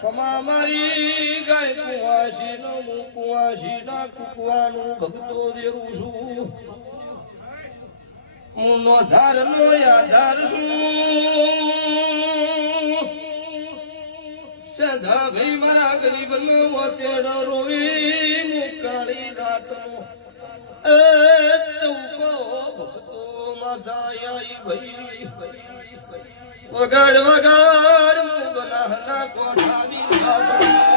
ખમા મારી ગાય કુવાસી નો હું કુવાસી ના કુકવાનું ભક્તો દેવું છું હું નો ધાર નો આધાર છું સદા ભાઈ મારા ગરીબ નો તેડો રોવી મુકાળી રાત નો ચૌકો ભક્તો માધા ભાઈ વગાડ વગાડ બનાના કોઠાની